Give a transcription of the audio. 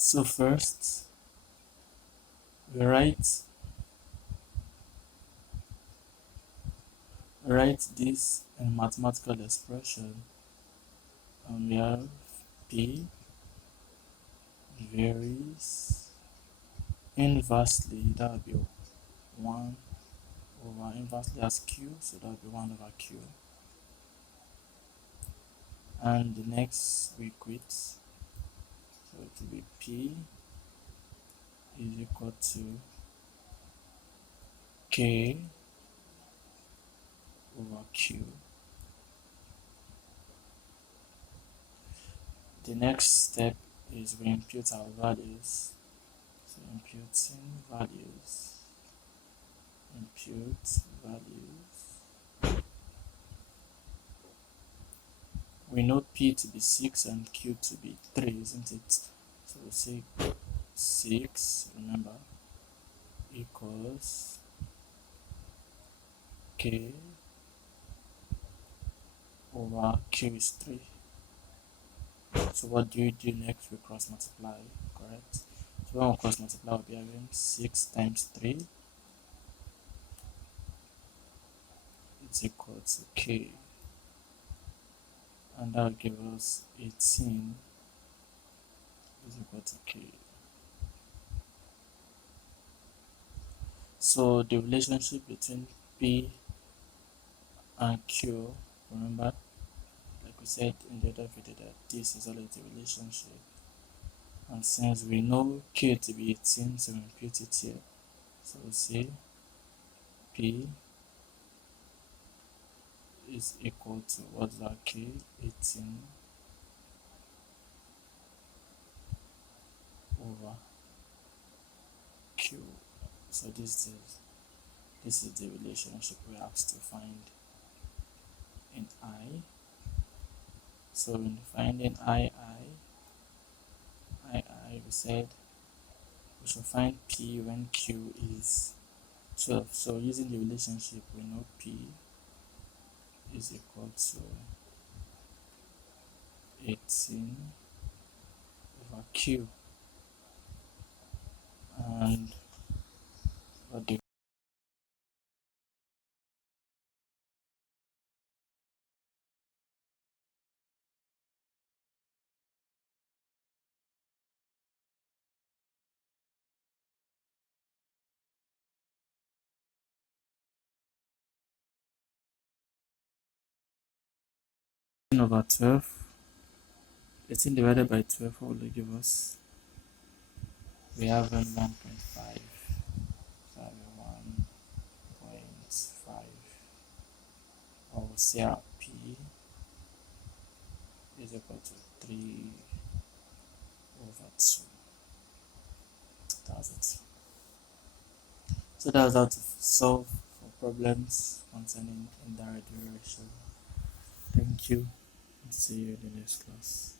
So first, we write this in mathematical expression, and we have P varies inversely, that will be 1 over inversely as Q, so that will be 1 over Q. And the next we quit, so it will be P is equal to K over Q. The next step is we impute our values. So imputing values, impute values. We know P to be 6 and Q to be 3, isn't it? So we say 6, remember, equals K over Q is 3. So what do you do next? We cross multiply, correct? So when we cross multiply, we'll be having 6 times 3 is equal to K, and that will give us 18 is equal to K. So the relationship between P and Q, remember, like we said in the other video, that this is always the relationship. And since we know K to be 18, so we impute it here. So we say P is equal to, what's that, K, 18 over Q. So this is the relationship we have to find in I. So in finding I, we said we should find P when Q is 12. So using the relationship, we know P is equal to 18 over Q. And what the over 12, 18 divided by 12, what will it give us? We have 1.5. So 1.5. Or we'll say our P is equal to 3 over 2. That's it. So that's how to solve for problems concerning indirect derivation. Thank you. See you in the next class.